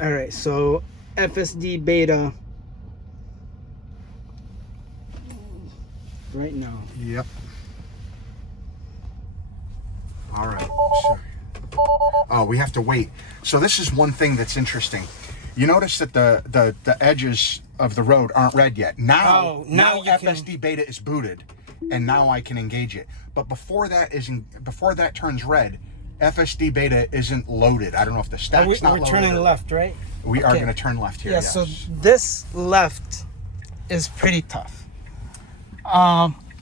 All right, so FSD Beta right now. Yep. All right. So, oh, we have to wait. So this is one thing that's interesting. You notice that the edges of the road aren't red yet. Now FSD Beta is booted, and now I can engage it. But before that turns red, FSD Beta isn't loaded. I don't know if the stack's not loaded. We're turning left, right? We are going to turn left here. Yeah. Yes. So this left is pretty tough,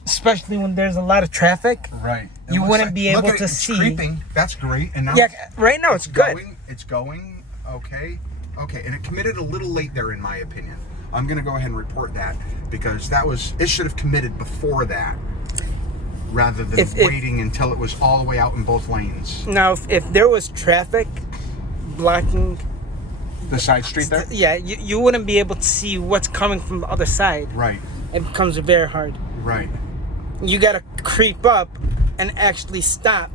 especially when there's a lot of traffic. Right. You wouldn't be able to see. Creeping. That's great. And now right now it's good. It's going. Okay. Okay. And it committed a little late there, in my opinion. I'm going to go ahead and report that because it should have committed before that, rather than waiting until it was all the way out in both lanes. Now, if there was traffic blocking the side street there, yeah, you wouldn't be able to see what's coming from the other side. Right. It becomes very hard. Right. You got to creep up and actually stop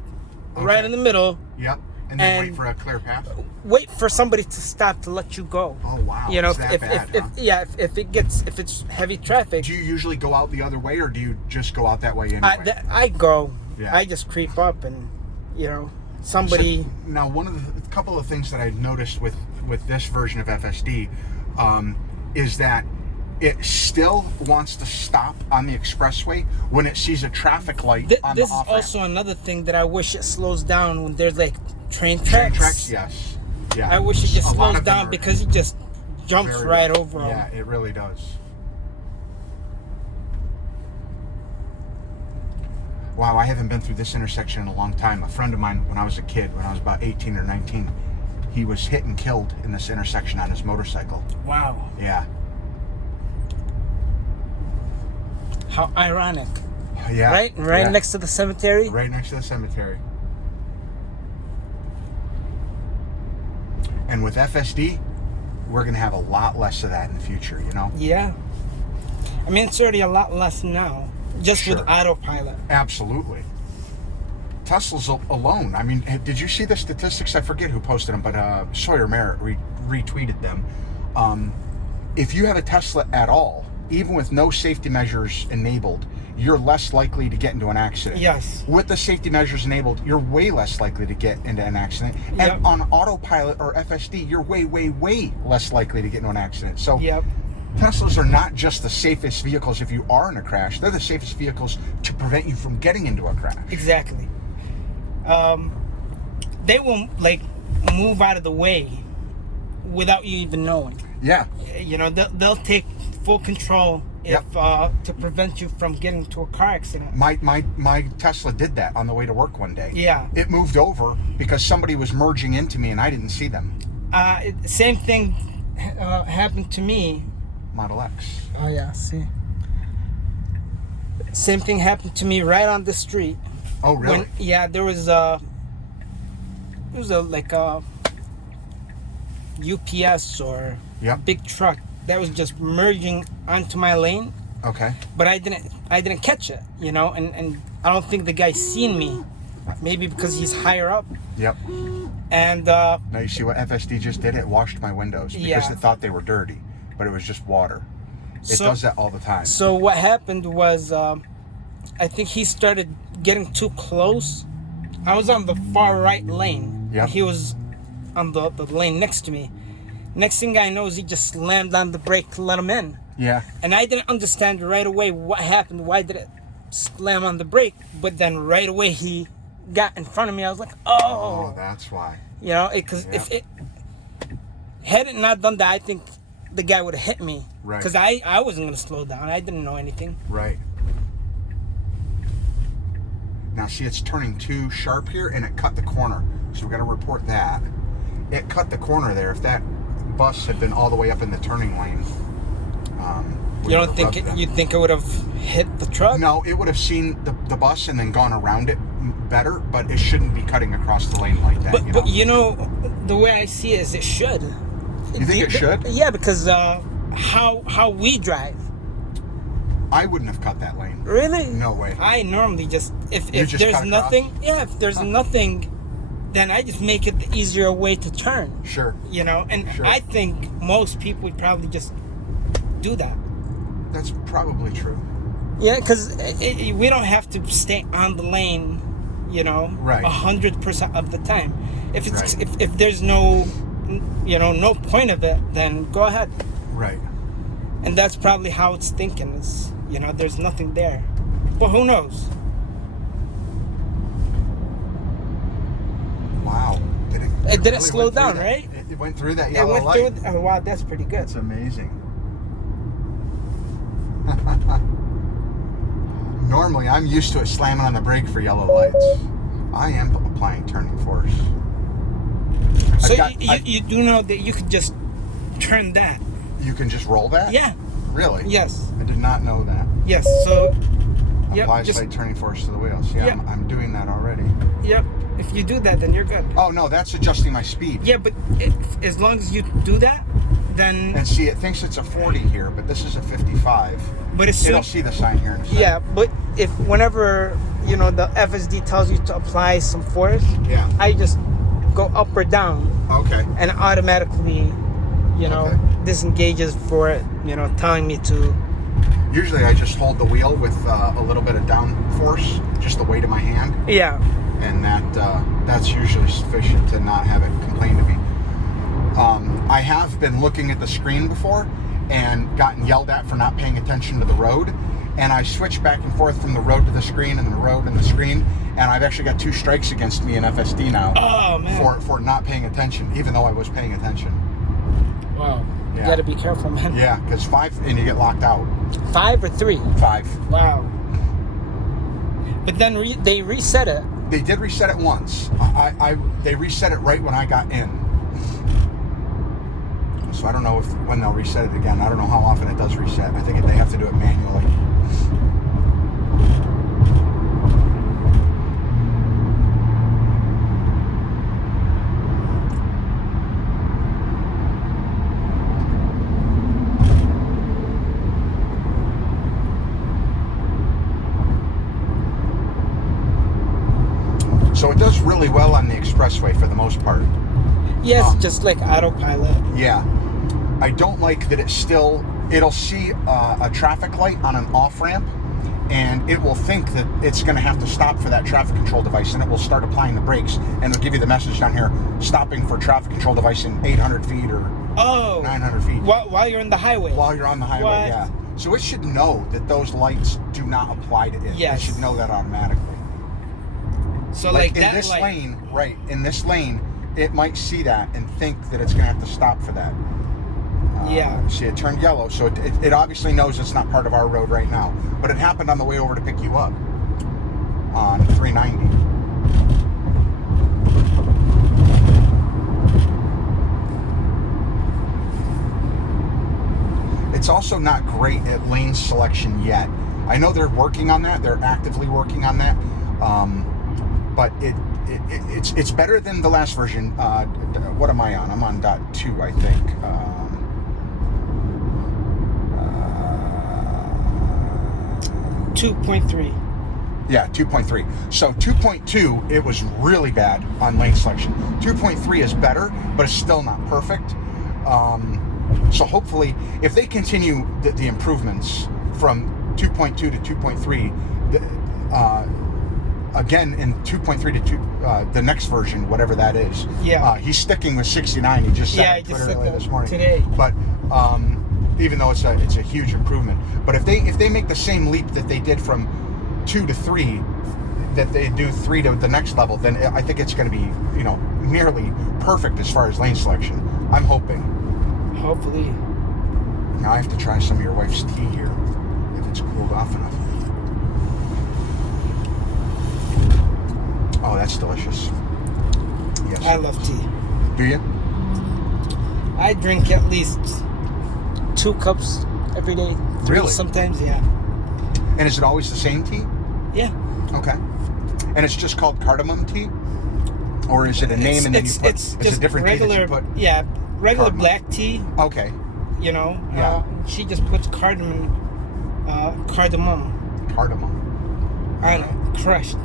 right in the middle. Yep. And then wait for a clear path. Wait for somebody to stop to let you go. Oh wow! You know, it's that bad, huh? if it's heavy traffic. Do you usually go out the other way, or do you just go out that way anyway? I go. Yeah. I just creep up, and somebody. So, now, a couple of things that I noticed with this version of FSD is that it still wants to stop on the expressway when it sees a traffic light on the off-ramp. This is also another thing that I wish it slows down when there's like train tracks. Train tracks, yes. Yeah. I wish it just slows down because it just jumps right over them. Yeah, it really does. Wow, I haven't been through this intersection in a long time. A friend of mine, when I was a kid, when I was about 18 or 19, he was hit and killed in this intersection on his motorcycle. Wow. Yeah. How ironic. Yeah. Right next to the cemetery? Right next to the cemetery. And with FSD, we're going to have a lot less of that in the future, you know? Yeah. I mean, it's already a lot less now, just with autopilot. Absolutely. Tesla's alone. I mean, did you see the statistics? I forget who posted them, but Sawyer Merritt retweeted them. If you have a Tesla at all, even with no safety measures enabled, you're less likely to get into an accident. Yes. With the safety measures enabled, you're way less likely to get into an accident. Yep. And on autopilot or FSD, you're way, way, way less likely to get into an accident. So Teslas are not just the safest vehicles if you are in a crash. They're the safest vehicles to prevent you from getting into a crash. Exactly. They will move out of the way without you even knowing. Yeah. They'll take full control to prevent you from getting into a car accident. My Tesla did that on the way to work one day. Yeah. It moved over because somebody was merging into me and I didn't see them. Same thing happened to me. Model X. Oh yeah, see. Same thing happened to me right on the street. Oh really? There was a UPS or big truck that was just merging onto my lane. Okay. But I didn't catch it, and I don't think the guy seen me. Maybe because he's higher up. Yep. And now you see what FSD just did? It washed my windows because it thought they were dirty, but it was just water. It does that all the time. So what happened was, I think he started getting too close. I was on the far right lane. Yep. He was on the lane next to me. Next thing I know is he just slammed on the brake to let him in. Yeah. And I didn't understand right away what happened. Why did it slam on the brake? But then right away he got in front of me. I was like, oh. That's why. Because if it had it not done that, I think the guy would have hit me. Right. Because I wasn't going to slow down. I didn't know anything. Right. Now see, it's turning too sharp here and it cut the corner. So we're going to report that. It cut the corner there. If that bus had been all the way up in the turning lane, you don't think you think it would have hit the truck? No, it would have seen the bus and then gone around it better, but it shouldn't be cutting across the lane like that. But the way I see it is it should. You think it should? Yeah, because how we drive. I wouldn't have cut that lane. Really? No way. I normally just if there's nothing, if there's nothing then I just make it the easier way to turn. Sure. You know, and Sure. I think most people would probably just do that. That's probably true. Yeah, because we don't have to stay on the lane, you know, Right. 100% of the time. If it's Right. if there's no, you know, no point of it, then go ahead. Right. And that's probably how it's thinking. Is, you know, there's nothing there. But who knows? Wow. It didn't really slow went through down, that. right? It went through that It yellow went light. through. Oh, wow, that's pretty good. That's amazing. Normally, I'm used to it slamming on the brake for yellow lights. I am applying turning force. So I've got- you do know that you could just turn that. You can just roll that? Yeah. Really? Yes. I did not know that. Yes. So. Yep. Apply Just, slight turning force to the wheels. Yeah, Yep. I'm doing that already. yep. If you do that, then you're good. Oh, no, that's adjusting my speed. Yeah, but as long as you do that, then. And see, it thinks it's a 40 here, but this is a 55. But as soon. It'll see the sign here in a second. Yeah, but if whenever you know the FSD tells you to apply some force, Yeah. I just go up or down, Okay. and automatically, you know, Okay. disengages for it. You know, telling me to. Usually I just hold the wheel with a little bit of down force, just the weight of my hand, Yeah. and that's usually sufficient to not have it complain to me. I have been looking at the screen before and gotten yelled at for not paying attention to the road, and I switch back and forth from the road to the screen and the road and the screen, and I've actually got 2 strikes against me in FSD now Oh man. for not paying attention, even though I was paying attention. Wow. Yeah. You got to be careful, man. Yeah, because 5 and you get locked out. 5 or 3. 5. Wow. But then they reset it. They did reset it once. They reset it right when I got in. So I don't know when they'll reset it again. I don't know how often it does reset. I think they have to do it manually. So it does really well on the expressway for the most part. Yes, just like autopilot. Yeah. I don't like that it'll see a traffic light on an off-ramp, and it will think that it's going to have to stop for that traffic control device, and it will start applying the brakes, and it'll give you the message down here, stopping for traffic control device in 800 feet or 900 feet. While you're on the highway. While you're on the highway, What? yeah. So it should know that those lights do not apply to it. Yes. It should know that automatically. So like in that this light. lane, right, in this lane, it might see that and think that it's going to have to stop for that. Yeah. See, it turned yellow, so it obviously knows it's not part of our road right now. But it happened on the way over to pick you up on 390. It's also not great at lane selection yet. I know they're working on that. They're actively working on that. But it's better than the last version. What am I on? I'm on .2, I think. 2.3. Yeah, 2.3. So 2.2, it was really bad on lane selection. 2.3 is better, but it's still not perfect. So hopefully, if they continue the improvements from 2.2 to 2.3, again in 2.3 to the next version, whatever that is. Yeah. He's sticking with 69. He just said Yeah, on I just Twitter said earlier that this morning. today. But even though it's a huge improvement, but if they make the same leap that they did from 2 to 3, that they do 3 to the next level, then I think it's going to be nearly perfect as far as lane selection. I'm hoping. Hopefully. Now I have to try some of your wife's tea here, if it's cooled off enough. Oh, that's delicious. Yes. I love tea. Do you? I drink at least 2 cups every day. 3 Really? sometimes, yeah. And is it always the same tea? Yeah. Okay. And it's just called cardamom tea? Or is it a name and then you put it's a just different tea regular, that you put? yeah, regular cardamom. black tea. Okay. Yeah. She just puts cardamom. Cardamom. I don't know, crushed.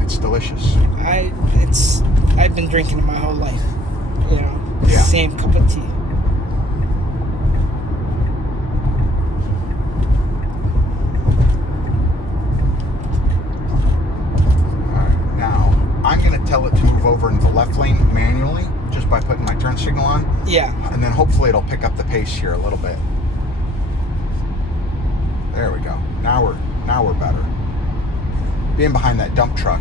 It's delicious. I've been drinking it my whole life. You know, Yeah. same cup of tea. Alright, now I'm gonna tell it to move over into the left lane manually, just by putting my turn signal on. Yeah. And then hopefully it'll pick up the pace here a little bit. There we go. Now we're better. Being behind that dump truck,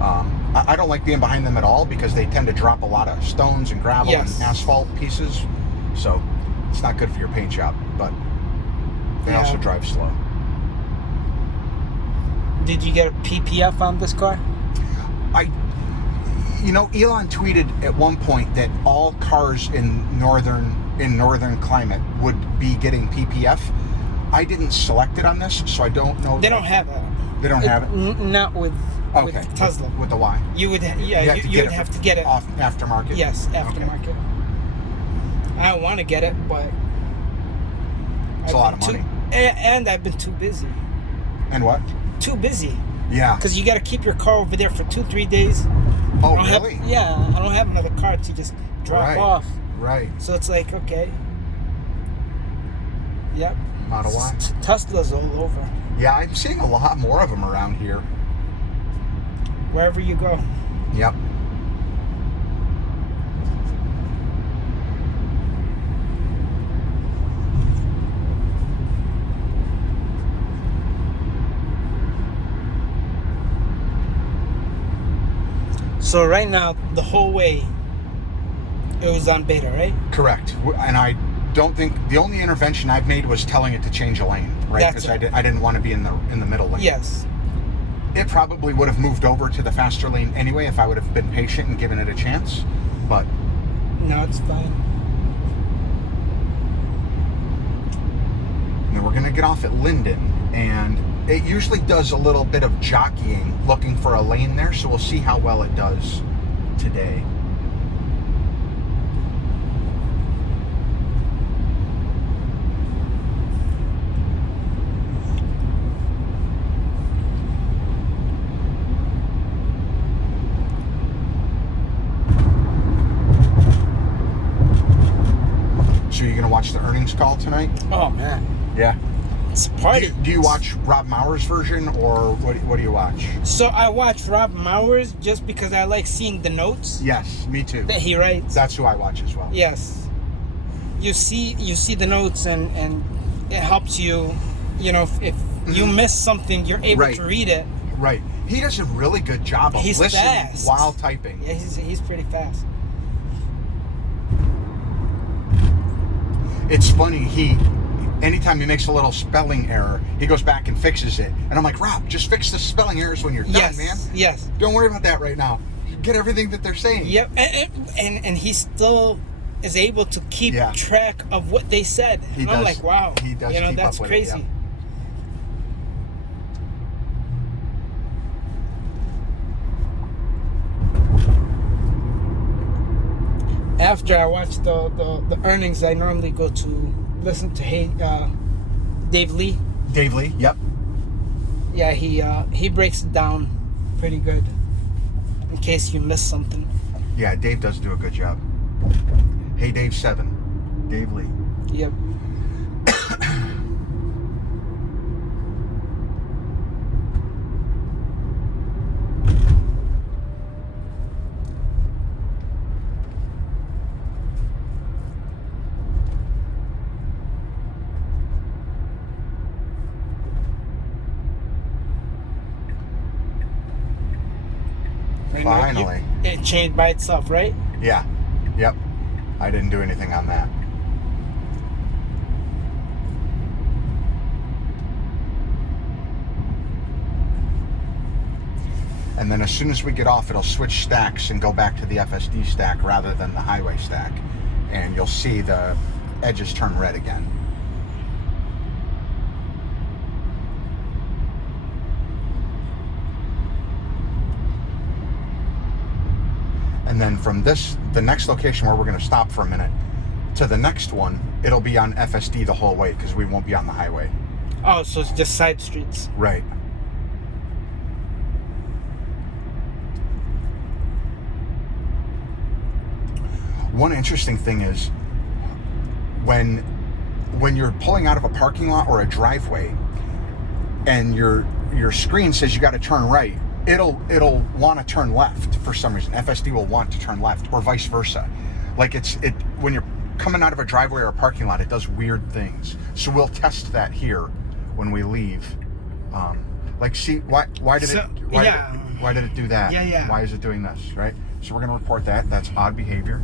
I don't like being behind them at all because they tend to drop a lot of stones and gravel and asphalt pieces. So it's not good for your paint job, but they also drive slow. Did you get a PPF on this car? Elon tweeted at one point that all cars in northern climate would be getting PPF. I didn't select it on this, so I don't know. They don't have it. They don't have it? Not with Tesla. With the Y. You would have to get it off aftermarket. Yes, aftermarket. Okay. I want to get it, but it's a lot of money. And I've been too busy. And what? Too busy. Yeah. Because you got to keep your car over there for 2-3 days. Oh, really? I don't have another car to just drop off. Right. So it's like, okay. Yep. Model Y. Tesla's all over. Yeah, I'm seeing a lot more of them around here. Wherever you go. Yep. So right now, the whole way, it was on beta, right? Correct. And I don't think the only intervention I've made was telling it to change a lane, right? Because I didn't want to be in the middle lane. Yes. It probably would have moved over to the faster lane anyway if I would have been patient and given it a chance. But no, it's fine. And then we're gonna get off at Linden, and it usually does a little bit of jockeying looking for a lane there, so we'll see how well it does today. So you're gonna watch the earnings call tonight? Oh man. Yeah. It's a party. Do you watch Rob Maurer's version, or what do you watch? So I watch Rob Maurer's just because I like seeing the notes. Yes, me too. That he writes. That's who I watch as well. Yes. You see the notes, and it helps you. You know, if you miss something, you're able to read it. Right. He does a really good job of listening fast. while typing. Yeah, he's pretty fast. It's funny, anytime he makes a little spelling error, he goes back and fixes it. And I'm like, Rob, just fix the spelling errors when you're done, man. Yes. Don't worry about that right now. Get everything that they're saying. Yep. And he still is able to keep track of what they said. He does. I'm like, wow. He does. That's crazy. It, After I watch the earnings, I normally go to listen to Dave Lee. Dave Lee, yep. Yeah, he breaks it down pretty good in case you miss something. Yeah, Dave does do a good job. Hey Dave 7, Dave Lee. Yep. Finally. It changed by itself, right? Yeah. Yep. I didn't do anything on that. And then as soon as we get off, it'll switch stacks and go back to the FSD stack rather than the highway stack. And you'll see the edges turn red again. And then from the next location where we're going to stop for a minute, to the next one, it'll be on FSD the whole way because we won't be on the highway. Oh, so it's just side streets. Right. One interesting thing is when you're pulling out of a parking lot or a driveway and your screen says you got to turn right, it'll want to turn left for some reason. FSD will want to turn left, or vice versa. Like when you're coming out of a driveway or a parking lot, it does weird things. So we'll test that here when we leave. Like, see, why did it do that? Yeah. Why is it doing this, right? So we're gonna report that. That's odd behavior.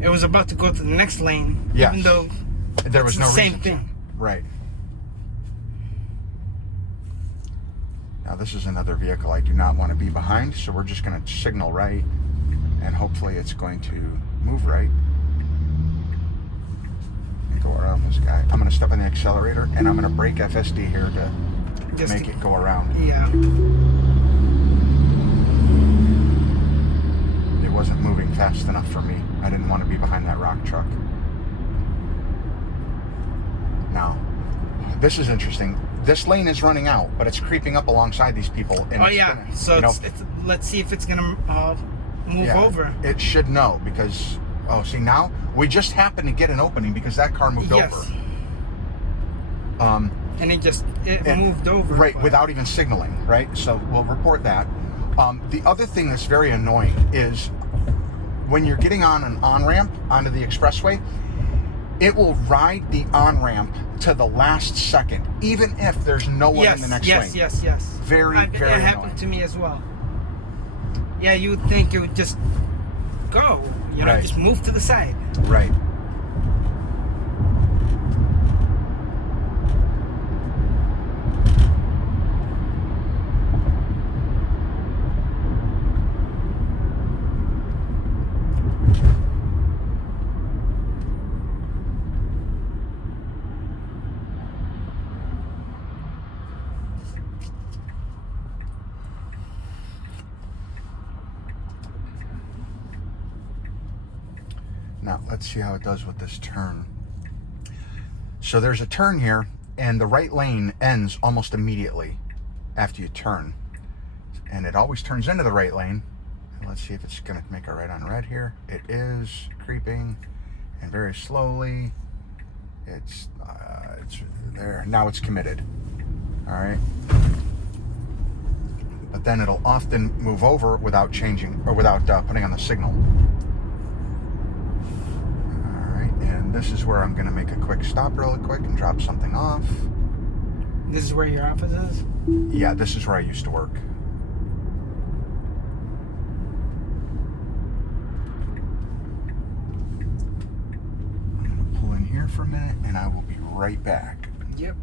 It was about to go to the next lane, Yes. even though There was it's no the same reason thing. to. Right. Now this is another vehicle I do not want to be behind, so we're just going to signal right, and hopefully it's going to move right. And go around this guy. I'm going to step on the accelerator, and I'm going to brake FSD here to make it go around. Yeah. It wasn't moving fast enough for me. I didn't want to be behind that rock truck. Now, this is interesting. This lane is running out, but it's creeping up alongside these people. And Let's see if it's gonna move over. It should know, because see, now we just happened to get an opening because that car moved over. And it moved over. Right, without even signaling, right? So we'll report that. The other thing that's very annoying is when you're getting on an on-ramp onto the expressway, it will ride the on-ramp to the last second, even if there's no one in the next lane. Yes. Very That annoying. happened to me as well. Yeah, you would think it would just go, Right. just move to the side. Right. Now, let's see how it does with this turn. So there's a turn here, and the right lane ends almost immediately after you turn. And it always turns into the right lane. And let's see if it's going to make a right on red here. It is creeping, and very slowly. It's there. Now it's committed. All right. But then it'll often move over without changing, or without putting on the signal. And this is where I'm going to make a quick stop really quick and drop something off. This is where your office is? Yeah, this is where I used to work. I'm going to pull in here for a minute, and I will be right back. Yep.